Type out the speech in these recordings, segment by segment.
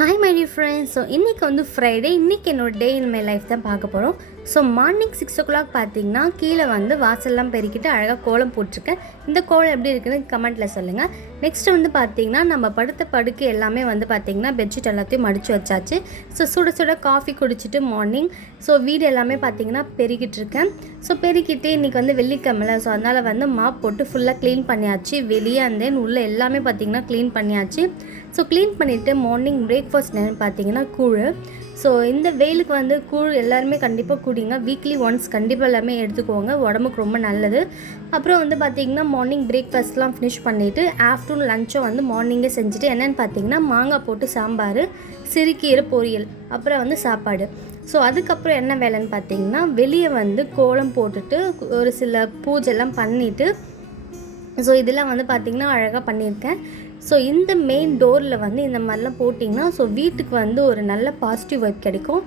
Hi my dear friends. So இன்னைக்கு வந்து Friday. இன்னைக்கு என்னோட டே இன் மை லைஃப் தான் பார்க்க போகிறோம். ஸோ மார்னிங் 6 o'clock பார்த்தீங்கன்னா கீழே வந்து வாசல்லாம் பெருக்கிட்டு அழகாக கோலம் போட்டிருக்கேன். இந்த கோலம் எப்படி இருக்குன்னு கமெண்ட்டில் சொல்லுங்கள். நெக்ஸ்ட்டு வந்து பார்த்திங்கன்னா நம்ம படுத்த படுக்கை எல்லாமே வந்து பார்த்திங்கன்னா பெட்ஷீட் எல்லாத்தையும் மடித்து வச்சாச்சு. ஸோ சுட சுட காஃபி குடிச்சிட்டு மார்னிங் ஸோ வீடு எல்லாமே பார்த்திங்கன்னா பெருக்கிட்டு இருக்கேன். ஸோ பெருக்கிட்டு இன்றைக்கி வந்து வெள்ளிக்கிழமை, ஸோ அதனால் வந்து மாப் போட்டு ஃபுல்லாக க்ளீன் பண்ணியாச்சு. வெளியே அந்தேன் உள்ளே எல்லாமே பார்த்திங்கன்னா க்ளீன் பண்ணியாச்சு. ஸோ க்ளீன் பண்ணிவிட்டு மார்னிங் பிரேக்ஃபாஸ்ட் என்னென்னு பார்த்தீங்கன்னா கூழ். ஸோ இந்த வெயிலுக்கு வந்து கூழ் எல்லாருமே கண்டிப்பாக குடிங்க. வீக்லி ஒன்ஸ் கண்டிப்பாக எல்லாமே எடுத்துக்கோங்க, உடம்புக்கு ரொம்ப நல்லது. அப்புறம் வந்து பார்த்திங்கன்னா மார்னிங் பிரேக்ஃபாஸ்ட்லாம் ஃபினிஷ் பண்ணிவிட்டு ஆஃப்டர்நூன் லஞ்சை வந்து மார்னிங்கே செஞ்சுட்டு என்னென்னு பார்த்தீங்கன்னா மாங்காய் போட்டு சாம்பார், சிறுகீரை பொரியல், அப்புறம் வந்து சாப்பாடு. ஸோ அதுக்கப்புறம் என்ன வேலைன்னு பார்த்தீங்கன்னா வெளியே வந்து கோலம் போட்டுட்டு ஒரு சில பூஜைலாம் பண்ணிவிட்டு ஸோ இதெல்லாம் வந்து பார்த்திங்கன்னா அழகாக பண்ணியிருக்கேன். ஸோ இந்த மெயின் டோரில் வந்து இந்த மாதிரிலாம் போட்டிங்கன்னா ஸோ வீட்டுக்கு வந்து ஒரு நல்ல பாசிட்டிவ் வைப் கிடைக்கும்.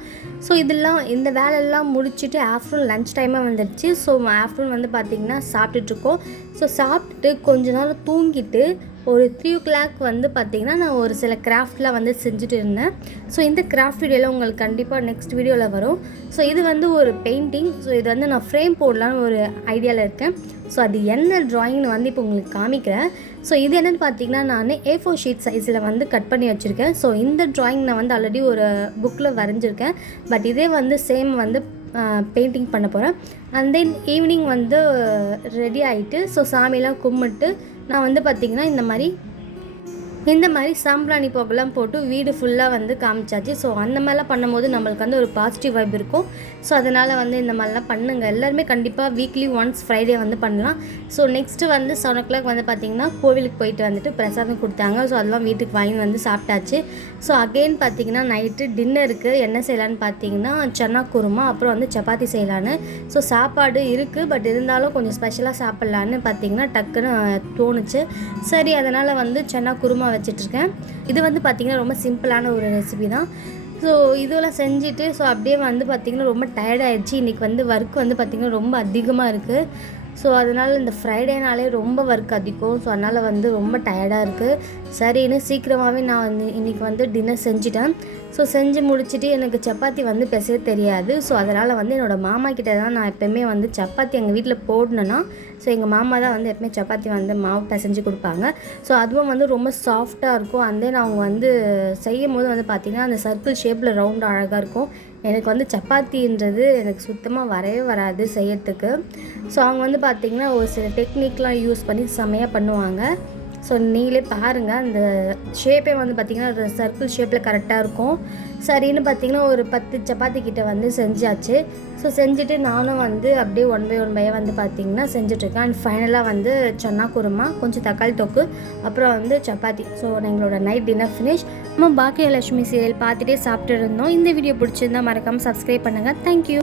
ஸோ இதெல்லாம் இந்த வேலையெல்லாம் முடிச்சுட்டு ஆஃப்டர்நூன் லன்ச் டைமாக வந்துடுச்சு. ஸோ ஆஃப்டர்நூன் வந்து பார்த்திங்கன்னா சாப்பிட்டுட்ருக்கோம். ஸோ சாப்பிட்டுட்டு கொஞ்ச நாள் தூங்கிட்டு ஒரு 3 o'clock வந்து பார்த்திங்கன்னா நான் ஒரு சில கிராஃப்ட்லாம் வந்து செஞ்சுட்டு இருந்தேன். ஸோ இந்த கிராஃப்ட் வீடியோவில் உங்களுக்கு கண்டிப்பாக நெக்ஸ்ட் வீடியோவில் வரும். ஸோ இது வந்து ஒரு பெயிண்டிங். ஸோ இது வந்து நான் ஃப்ரேம் போடலான்னு ஒரு ஐடியாவில் இருக்கேன். ஸோ அது என்ன ட்ராயிங்னு வந்து இப்போ உங்களுக்கு காமிக்கிறேன். ஸோ இது என்னென்னு பார்த்தீங்கன்னா நான் A4 ஷீட் சைஸில் வந்து கட் பண்ணி வச்சுருக்கேன். ஸோ இந்த ட்ராயிங் நான் வந்து ஆல்ரெடி ஒரு புக்கில் வரைஞ்சிருக்கேன். பட் இதே வந்து சேம் வந்து பெயிண்டிங் பண்ண போகிறேன். அண்ட் தென் ஈவினிங் வந்து ரெடி ஆகிட்டு ஸோ சாமியெல்லாம் கும்பிட்டு நான் வந்து பார்த்திங்கன்னா இந்த மாதிரி சாம்பிராணி போக்கெல்லாம் போட்டு வீடு ஃபுல்லாக வந்து காமிச்சாச்சு. ஸோ அந்த மாதிரிலாம் பண்ணும்போது நம்மளுக்கு வந்து ஒரு பாசிட்டிவ் வைப் இருக்கும். ஸோ அதனால் வந்து இந்த மாதிரிலாம் பண்ணுங்கள். எல்லாருமே கண்டிப்பாக வீக்லி ஒன்ஸ் ஃப்ரைடே வந்து பண்ணலாம். ஸோ நெக்ஸ்ட்டு வந்து 7 o'clock வந்து பார்த்திங்கன்னா கோவிலுக்கு போயிட்டு வந்துட்டு பிரசாதம் கொடுத்தாங்க. ஸோ அதெல்லாம் வீட்டுக்கு வாங்கி வந்து சாப்பிட்டாச்சு. ஸோ அகெயின் பார்த்திங்கன்னா நைட்டு டின்னருக்கு என்ன செய்யலான்னு பார்த்தீங்கன்னா சன்னா குருமா, அப்புறம் வந்து சப்பாத்தி செய்யலான்னு. ஸோ சாப்பாடு இருக்குது, பட் இருந்தாலும் கொஞ்சம் ஸ்பெஷலாக சாப்பிட்லான்னு பார்த்திங்கன்னா டக்குன்னு தோணுச்சு. சரி, அதனால் வந்து சன்னா குருமா வச்சிட்ருக்கேன். இது வந்து பார்த்திங்கன்னா ரொம்ப சிம்பிளான ஒரு ரெசிபி தான். ஸோ இதெல்லாம் செஞ்சுட்டு ஸோ அப்படியே வந்து பார்த்திங்கன்னா ரொம்ப டயர்டாகிடுச்சு. இன்றைக்கி வந்து ஒர்க் வந்து பார்த்திங்கன்னா ரொம்ப அதிகமாக இருக்குது. ஸோ அதனால் இந்த ஃப்ரைடேனாலே ரொம்ப ஒர்க் அதிகம். ஸோ அதனால் வந்து ரொம்ப டயர்டாக இருக்குது. சரின்னு சீக்கிரமாகவே நான் வந்து இன்றைக்கி வந்து டின்னர் செஞ்சுட்டேன். ஸோ செஞ்சு முடிச்சுட்டு எனக்கு சப்பாத்தி வந்து பிசைய தெரியாது. ஸோ அதனால் வந்து என்னோடய மாமா கிட்ட தான் நான் எப்போயுமே வந்து சப்பாத்தி எங்கள் வீட்டில் போடணுன்னா ஸோ எங்கள் மாமா தான் வந்து எப்பவுமே சப்பாத்தி வந்து மாவு பிசைஞ்சு கொடுப்பாங்க. ஸோ அதுவும் வந்து ரொம்ப சாஃப்டாக இருக்கும். அண்ட் தென் அவங்க வந்து செய்யும் போது வந்து பார்த்திங்கன்னா அந்த சர்க்கிள் ஷேப்பில் ரவுண்டாக அழகாக இருக்கும். எனக்கு வந்து சப்பாத்தின்றது எனக்கு சுத்தமாக வரவே வராது செய்யறதுக்கு. ஸோ அவங்க வந்து பார்த்திங்கன்னா ஒரு சில டெக்னிக்லாம் யூஸ் பண்ணி செம்மையாக பண்ணுவாங்க. ஸோ நீங்களே பாருங்கள், அந்த ஷேப்பே வந்து பார்த்திங்கன்னா சர்க்கிள் ஷேப்பில் கரெக்டாக இருக்கும். சரின்னு பார்த்திங்கன்னா ஒரு 10 சப்பாத்தி கிட்ட வந்து செஞ்சாச்சு. ஸோ செஞ்சுட்டு நானும் வந்து அப்படியே 1 by 1 வந்து பார்த்திங்கன்னா செஞ்சுட்ருக்கேன். அண்ட் ஃபைனலாக வந்து சன்னா குருமா, கொஞ்சம் தக்காளி தொக்கு, அப்புறம் வந்து சப்பாத்தி. ஸோ எங்களோட நைட் டின்னர் ஃபினிஷ். நம்ம பாக்கியலட்சுமி சீரியல் பார்த்துட்டே சாப்பிட்டு இருந்தோம். இந்த வீடியோ பிடிச்சிருந்தால் மறக்காமல் சப்ஸ்கிரைப் பண்ணுங்கள். தேங்க்யூ.